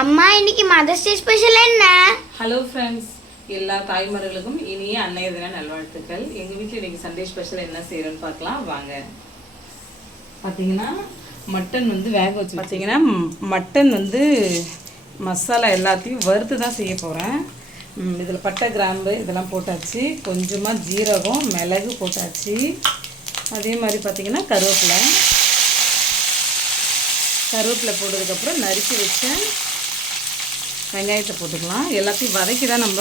அம்மா இன்னைக்கு mother's day special என்ன? ஹலோ ஃப்ரெண்ட்ஸ், எல்லா தாய்மார்களுக்கும் இனிய அன்னைய தின நல்வாழ்த்துக்கள். எங்கள் வீட்டில் இன்னைக்கு சண்டே ஸ்பெஷல் என்ன செய்கிறோன்னு பார்க்கலாம் வாங்க. பார்த்தீங்கன்னா மட்டன் வேக வச்சு பார்த்தீங்கன்னா மட்டன் மசாலா எல்லாத்தையும் வறுத்து தான் செய்ய போகிறேன். இதில் பட்டை கிராம்பு இதெல்லாம் போட்டாச்சு, கொஞ்சமாக ஜீரகம் மிளகு போட்டாச்சு. அதே மாதிரி பார்த்திங்கன்னா கருவேப்பிலை போட்டதுக்கப்புறம் நறுக்கி வச்ச வெங்காயத்தை போட்டுக்கலாம். எல்லாத்தையும் வதக்கி தான் நம்ம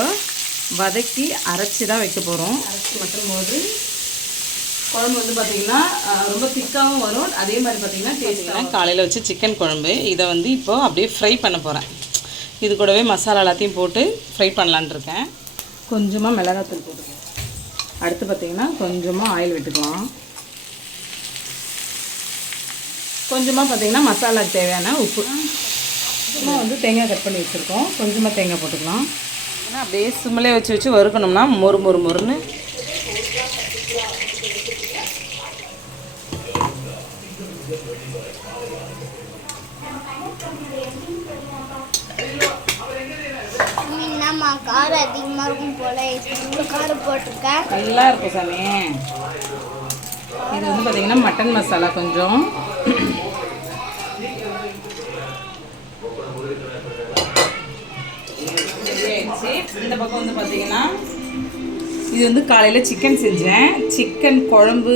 அரைச்சி தான் வைக்க போகிறோம். அரைச்சி மட்டும் போது குழம்பு பார்த்திங்கன்னா ரொம்ப திக்காகவும் வரும். அதே மாதிரி பார்த்திங்கன்னா டேஸ்ட்டாக. காலையில் வச்சு சிக்கன் குழம்பு இதை இப்போ அப்படியே ஃப்ரை பண்ண போகிறேன். இது கூடவே மசாலா எல்லாத்தையும் போட்டு ஃப்ரை பண்ணலான் இருக்கேன். கொஞ்சமாக மிளகாத்தூள் போட்டுக்கலாம். அடுத்து பார்த்திங்கன்னா கொஞ்சமாக ஆயில் விட்டுக்கலாம். கொஞ்சமாக பார்த்திங்கன்னா மசாலாவுக்கு தேவையான உப்பு. தேங்காய் கட் பண்ணி வச்சுருக்கோம். கொஞ்சமாக தேங்காய் போட்டுக்கலாம். ஏன்னா அப்படியே சிம்மிலே வச்சு வறுக்கணும்னா மொறுன்னு காரம் அதிகமாக இருக்கும் போல காரம் போட்டிருக்கேன். நல்லா இருக்கும் சாமி. இது பார்த்திங்கன்னா மட்டன் மசாலா கொஞ்சம் இந்த பக்கம் பார்த்திங்கன்னா இது காலையில் சிக்கன் செஞ்சேன். சிக்கன் குழம்பு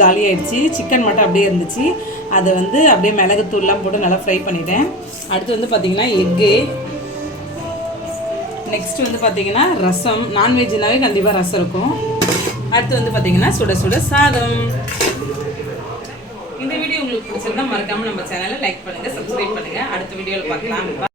காலி ஆகிடுச்சு. சிக்கன் மட்டும் அப்படியே இருந்துச்சு. அதை அப்படியே மிளகுத்தூள்லாம் போட்டு நல்லா ஃப்ரை பண்ணிட்டேன். அடுத்து பார்த்திங்கன்னா எக்கு. நெக்ஸ்ட் பார்த்திங்கன்னா ரசம். நான்வெஜ்னாவே கண்டிப்பாக ரசம் இருக்கும். அடுத்து பார்த்திங்கன்னா சுட சுட சாதம். இந்த வீடியோ உங்களுக்கு பிடிச்சிருந்தா மறக்காமல் நம்ம சேனலை லைக் பண்ணுங்கள், சப்ஸ்கிரைப் பண்ணுங்கள். அடுத்த வீடியோவில் பார்க்கலாம்.